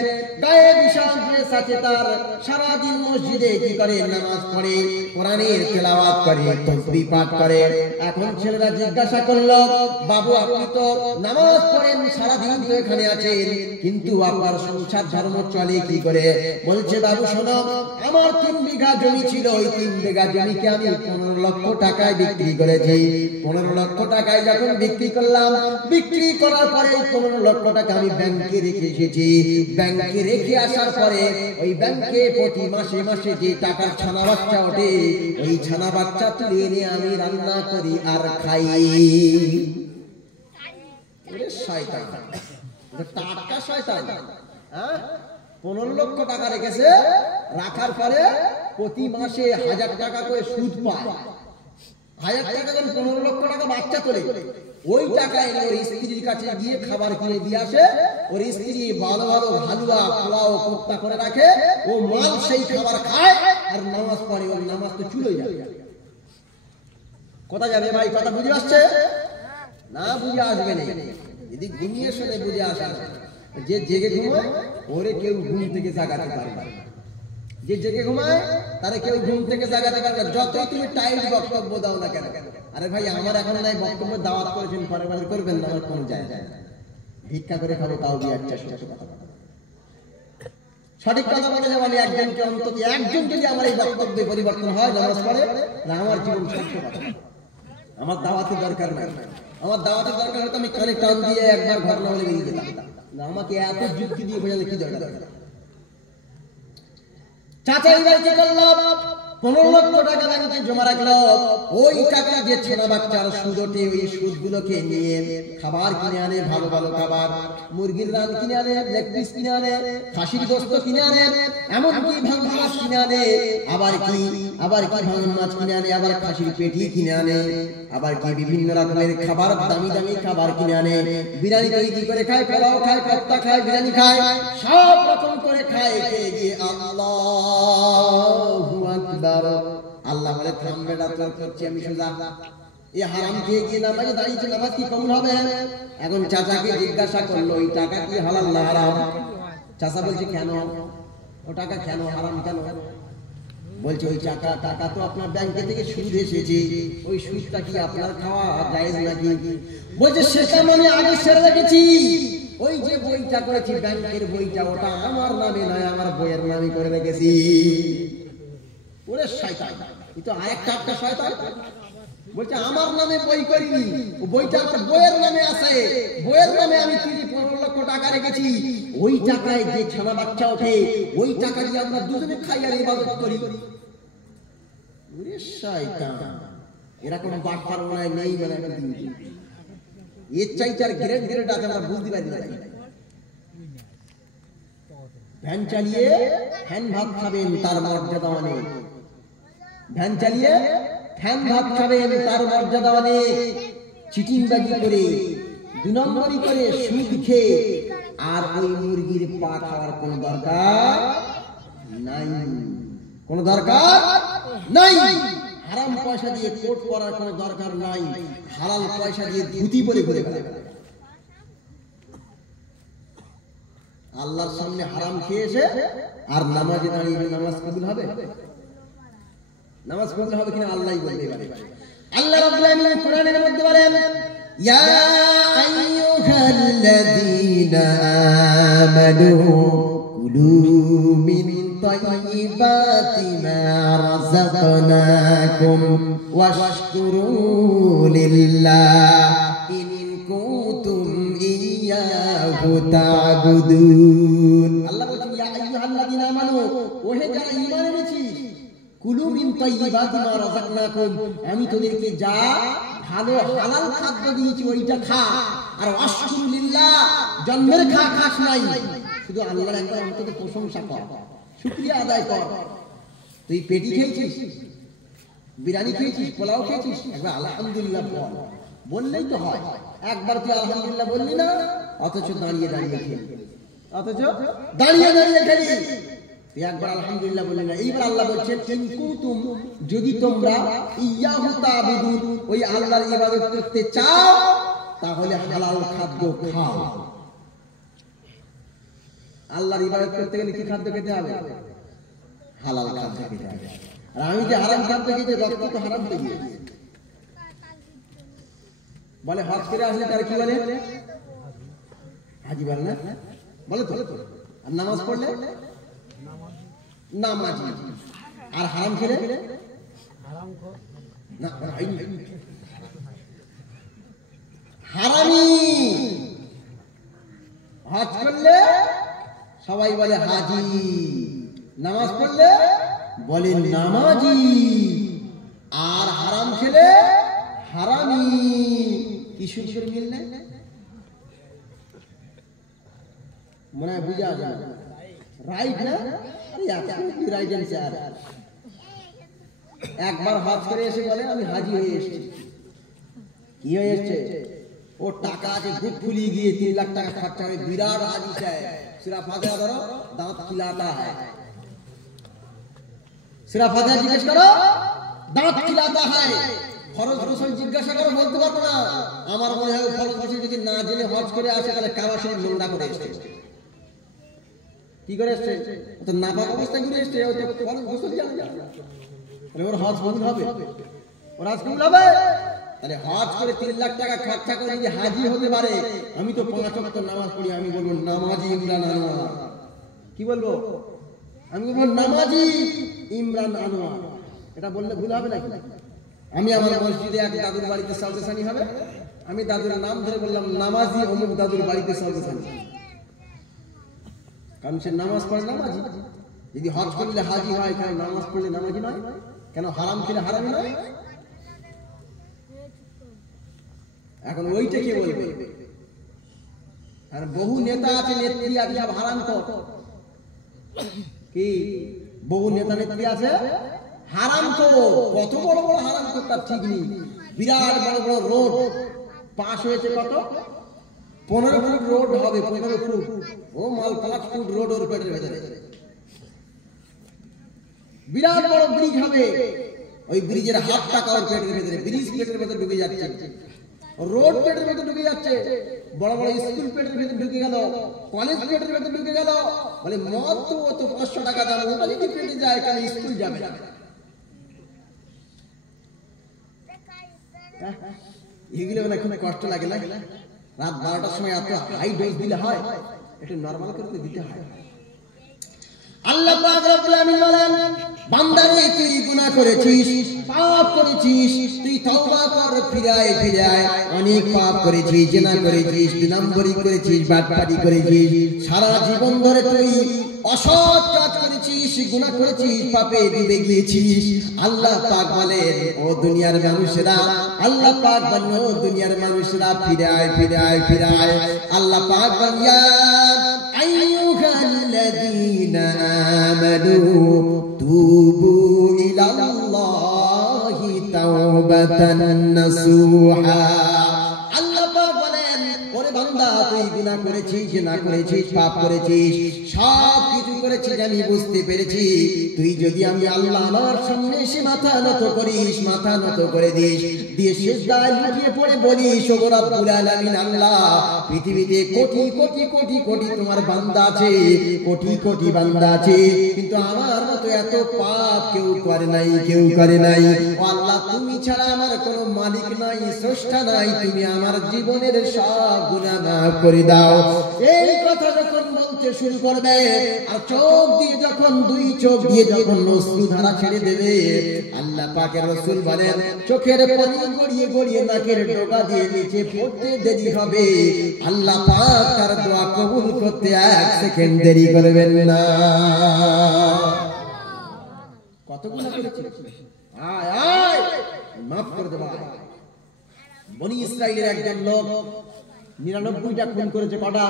গায়ে বিশাল ড্রেস আছে তার। সারাদিন মসজিদে কি করে? নামাজ পড়ে, কোরআনের তেলাওয়াত করে, তাসবিহ পাঠ করে। এখন ছেলেরা জিজ্ঞাসা করলো, বাবু আপনি তো নামাজ পড়েন, সারাদিন তো এখানে আছেন, কিন্তু আপনার সংসার ধর্ম চলে কি করে? বলছে বাবু শোনো, আমার 3 বিঘা জমি ছিল, ওই 3 বিঘা জমিকে আমি 15 লক্ষ টাকায় বিক্রি করেছি। 15 লক্ষ টাকায় যখন বিক্রি করলাম, বিক্রি করার পরে 15 লক্ষ টাকা আমি ব্যাংকে রেখে এসেছি। ব্যাংকে রেখে আসার পরে ওই ব্যাংকে প্রতি মাসে যে টাকার ছানা বাচ্চা ওঠে, ওই ছানা বাচ্চা তুলে এনে আমি রান্না করি আর খাই। শয়তান, টাটকা শয়তান। 15 লক্ষ টাকা রেখেছে, রাখার পরে প্রতি মাসে 1000 টাকা করে সুদ পায়। 1000 টাকা যখন 15 লক্ষ টাকা বাচ্চা তোলে, ওই টাকায় ওর স্ত্রীর কাছে গিয়ে খাবার কিনে দিয়ে আসে। ওর স্ত্রী ভালো হালুয়া, পোলাও, কোপ্তা করে রাখে, ও মাল সেই খাবার খায় আর নামাজ পড়ে। ওর নামাজ তো চুলোই যাবে। কোথা যাবে ভাই? কথা বুঝে আসছে না? বুঝে আসবে না, যদি ঘুমিয়ে শুনে বুঝে আসে না। যে জেগে ঘুমায় ওরে কেউ ঘুম থেকে জাগাতে পারে না। যে জেগে ঘুমায় তারা কেউ ঘুম থেকে জাগাতে পারে না, যতই তুমি টাইট বক্তব্য দাও না কেন। আরে ভাই আমার এখন নাই বক্তব্য, দাওয়াত করেছেন পরে করবেন না, আমার কোনো যায় যায় না, ভিক্ষা করে খাবো তাও বিয়ার চেষ্টা কথা। সঠিক কথা বলে যাবো আমি একজনকে, অন্তত একজন যদি আমার এই বক্তব্যে পরিবর্তন হয়, নামাজ পড়ে না, আমার জীবন সত্য কথা। আমার দাওয়াতের দরকার নাই, আমার দাওয়াতের দরকার হতো আমি কানে টান দিয়ে একবার ঘটনা বলে বেরিয়ে যেতাম না, আমাকে এত যুক্তি দিয়ে বোঝালে কি দরকার। চাচা এবার কি করলো, 15 লক্ষ টাকা ব্যাংকে জমা রাখলো, ওই টাকা দিয়ে ছোনা বাচ্চার সুদ ওঠে, ওই সুদগুলোকে নিয়ে খাবার কিনে আনে, ভালো ভালো খাবার, মুরগির রান কিনে আনে, লেগ পিস কিনে আনে, খাসির গোস্ত কিনে আনে, এমনকি ভাঙন মাছ কিনে আনে, আবার কি ভাঙন মাছ কিনে আনে, আবার খাসির পেটি কিনে আনে, আবার কি বিভিন্ন রকমের খাবার, দামি দামি খাবার কিনে আনে, বিরিয়ানি তৈরি করে খায়, পোলাও খায়, কোপ্তা খায়, বিরিয়ানি খায়, সব রকম করে খায়। খেয়ে গিয়ে আল্লাহু আকবার, আল্লাহ বলে থামবে ডাক্তার করছি আমি সোজা, এই হারাম খেয়ে গিয়ে নামাজে দাঁড়িয়েছে, নামাজ কি কবুল হবে? এখন চাচাকে জিজ্ঞাসা করলো ওই টাকা কি হালাল না হারাম? চাচা বলছে কেন ও টাকা কেন হারাম কেন? বলছে ওই টাকা তো আপনার ব্যাংকে থেকে সুদ এসেছে, ওই সুদটা কি আপনার খাওয়া জায়েজ নাকি? বলছে সেটা মানে আগে সেরে রেখেছি, ওই যে বইটা করেছি ব্যাংকের বইটা, ওটা আমার নামে নয়, আমার বইয়ের নামে করে রেখেছি। ওরে শয়তান, এই তো আরেকটা শয়তান বলছে আমার নামে বই করিনি, বইটা আমার বইয়ের নামে আছে, বইয়ের নামে আমি 15 লক্ষ টাকা রেখেছি, ওই টাকায় যে ছানা বাচ্চা ওঠে, ওই টাকা দিয়ে আমরা দুজনে খাই আর ইবাদত করি। ওরে শয়তান, এরকম বাটপার মনে নেই, মানে এর চাইতে আর গ্রেড আছে, আমরা বুঝতে পারি না। ভ্যান চালিয়ে ফ্যান ভাত খাবেন তার মর্যাদা অনেক, ভ্যান চালিয়ে ফ্যান ভাত খাবেন তার মর্যাদা অনেক, চিটিংবাজি করে, 2 নম্বরই করে, সুদ খেয়ে, আর ওই মুরগির পা খাওয়ার কোন দরকার নাই, কোন দরকার নাই। হারাম পয়সা দিয়ে কোট পরার কোন দরকার নাই, হালাল পয়সা দিয়ে ধুতি পরে ঘুরে বেড়াবে। আল্লাহর সামনে হারাম খেয়েছে আর নামাজে দাঁড়িয়ে নামাজ কবুল হবে? নামাজ কবুল হবে কিনা আল্লাহই বলতে পারে। আল্লাহ রাব্বুল আলামিন কোরআনের মধ্যে বলেন, ইয়া আইয়ুহাল্লাযীনা আমানু কুলু মিন তাইয়্যিবাতি মা রাযাকনাকুম ওয়াশকুরু লিল্লাহি ইন কুনতুম ইয়্যাহু তা'বুদুন। আল্লাহ বলেন ইয়া আইয়ুহাল্লাযীনা আমানু, ওহে যারা ঈমান এনেছি, কুলু মিন তাইয়্যিবাতি মা রাযাকনাকুম, আমি তোদেরকে যা ভালো হালাল খাদ্য দিয়েছি ওইটা খা, আর ওয়াশকুরু লিল্লাহ, জন্মের খাস নাই, শুধু আল্লাহর একবার অন্তত প্রশংসা কর, শুকরিয়া আদায় কর। তুই পেটি খেয়েছিস, বিরিয়ানি খেয়েছিস, পোলাও খেয়েছিস, একবার আলহামদুলিল্লাহ বল, বললেই তো হয়। একবার তুই আলহামদুলিল্লাহ বললি না, অথচ দাঁড়িয়ে খেলি, তুই একবার আলহামদুলিল্লাহ বললি না। এইবার আল্লাহ বলছেন ইন কুনতুম, যদি তোমরা ইয়্যাহু তা'বুদুন, ওই আল্লাহর ইবাদত করতে চাও, তাহলে হালাল খাদ্য খাও। আল্লাহর ইবাদত করতে গেলে কি খাদ্য খেতে হবে? হালাল খাদ্য খেতে হবে। আর আমি যে হারাম খাদ্য খেতে, রক্ত তো হারাম হয়ে গিয়েছে। বলে হজ করে আসলে তার কি বলে? হাজি বলে না, বলে তো। আর নামাজ পড়লে নামাজি, আর হারাম খেলে হারামি। হজ করলে সবাই বলে হাজি, নামাজ পড়লে বলে নামাজি, আর হারাম খেলে হারামি। কি সুন্দর মিল না, মনে হয় বুঝা যায়, রাইট না? Right answer. একবার হজ করে এসে বলে আমি হাজি হয়ে এসেছি। কি হয়ে এসছে? ও টাকা আছে, বুক ফুলিয়ে গিয়ে 3 লাখ টাকা খরচা হবে, বিরাট হাজি সাহেব। সিরা ফাতিহা ধরো, দাঁত খিলাতা है। সিরা ফাতিহা জিজ্ঞেস করো, দাঁত খিলাতা है। ফরজ গোসল জিজ্ঞাসা করো, বলতে পারবো না। আমার মনে হয় ফরজ গোসল যদি না জেনে হজ করে আসে, তাহলে কাবা শরীফ নোংরা করে এসেছে। কি করে এসছে? তো নাপাক অবস্থা ঘুরে এসছে, ও তো গোসল জানে না। তাহলে ওর হজ কবুল হবে? ওর হজ কবুল হবে? তাহলে হজ করে 3 লাখ টাকা খরচা করে যদি হাজি হতে পারে, আমি তো 5 ওয়াক্ত নামাজ পড়ি, আমি বলবো নামাজি ইমরান আনোয়ার। কি বলবো? আমি বলবো নামাজি ইমরান আনোয়ার। এটা বললে ভুল হবে নাকি? আমি আমার মসজিদে এক দাদুর বাড়িতে সালসানি হবে, আমি দাদুর নাম ধরে বললাম নামাজি অমুক দাদুর বাড়িতে সালসানি, কারণ সে নামাজ পড়ে নামাজি। যদি হজ করলে হাজি হয়, কেন নামাজ পড়লে নামাজি নয়? কেন হারাম খেলে হারামি নয়? এখন ওইটা কে বলবে? আর বহু নেতা আছে, নেত্রী আছে, সব হারাম তো কি? বহু নেতা নেত্রী আছে হারাম তো। কত বড় বড় হারাম তো তার ঠিক নেই। বিরাট বড় বড় রোড পাস হয়েছে, কত 15 ফুট রোড হবে, 15 ফুট। ও মাল 5 ফুট রোড ওর পেটের ভেতরে। বিরাট বড় ব্রিজ হবে, ওই ব্রিজের হাফ টাকা ওর পেটের ভেতরে। ব্রিজ পেটের ভেতরে ঢুকে যাচ্ছে, রোড পেটের ভেতরে ঢুকে যাচ্ছে, বড় বড় স্কুল পেটের ভেতরে ঢুকে গেল, কলেজ পেটের ভেতরে ঢুকে গেল। বলে মদ তো ও তো 500 টাকা দাম, ওটা যদি পেটে যায় কেন স্কুল যাবে না? এগুলো মানে খুব কষ্ট লাগে না? রাত 12টার সময় এত হাই ডোজ দিলে হয়? একটু নরমাল করে দিতে হয়। আল্লাহ পাক রব্বুল আলামিন বলেন, বান্দা রে তুই গুনাহ করেছিস, পাপ করেছিস, তুই তওবা কর, ফিরে আয়। অনেক পাপ করেছিস, জিনা করেছিস, বিনাম্বরি করেছিস, বাটপাটি করেছিস, সারা জীবন ধরে তুই অসৎ কাজ করেছিস, গুনাহ করেছিস, পাপে ডুবে গিয়েছিস। আল্লাহ পাক বলেন, ও দুনিয়ার মানুষেরা, আল্লাহ পাক বলেন, ও দুনিয়ার মানুষেরা ফিরে আয়। আল্লাহ পাক বলেন, আইয়ুহাল্লাযীনা আমানু তুবু ইলাল্লাহি তাওবাতান নাসুহা। আল্লাহ পাক বলেন, ওরে বান্দা তুই গুনাহ করেছিস, না করেছিস, পাপ করেছিস, সব কিছু করেছিস, আমি বুঝতে পেরেছি। তুই যদি আমি আল্লাহ আমার সামনে এসে মাথা নত করিস, মাথা নত করে দিস, দিয়ে সিজদায় লুটিয়ে পড়ে বলিস, ও রব্বুল আলামিন আল্লাহ, পৃথিবীতে কোটি কোটি কোটি কোটি তোমার বান্দা আছে, কোটি কোটি বান্দা আছে, কিন্তু আমার মতো এত পাপ কেউ করে নাই। ও আল্লাহ, তুমি ছাড়া আমার কোনো মালিক নাই, স্রষ্টা নাই, তুমি আমার জীবনের সব গুনাহ মাফ করে দাও। এই কথা যখন বলতে শুরু করবে, আর চোখ দিয়ে যখন, দুই চোখ দিয়ে যখন অশ্রুধারা ছেড়ে দেবে, আল্লাহ পাকের রাসূল বলেন, চোখের পানি গড়িয়ে গড়িয়ে নাকের ডগা দিয়ে নিচে পড়তে দেরি হবে, আল্লাহ পাক তার দোয়া কবুল করতে 1 সেকেন্ড দেরি করবেন না। কত গুনাহ করেছিস? আয় মাফ করে দেব। বনি ইসরাইলের একজন লোক 99টা খুন করেছে। কটা?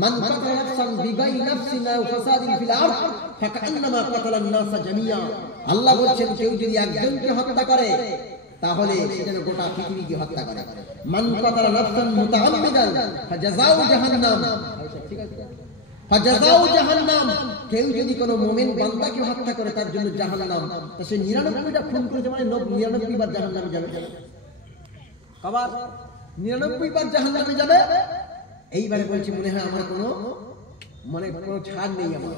মান কাতালা নাফসান বিগাইরি নাফসিন আও ফাসাদিন ফিল আরদ ফাকান্নামা কাতালান নাসা জামিয়া। আল্লাহ বলেন, কেউ যদি একজনকে হত্যা করে, তাহলে সে যেন গোটা পৃথিবীকে হত্যা করে। মান কাতালা নাফসান মুতাআম্মিদান ফাজাযাউ জাহান্নাম, ঠিক আছে, ফাজাযাউ জাহান্নাম। কেউ যদি কোনো মুমিন বান্দাকে হত্যা করে, তার জন্য জাহান্নাম। তো সে 99টা খুন করেছে, মানে 99 বার জাহান্নামে যাবে। কবার? 99 বার জাহান্নামে যাবে। এইবারে বলছি, মনে হয় আমার কোনো ছাড় নেই আমার।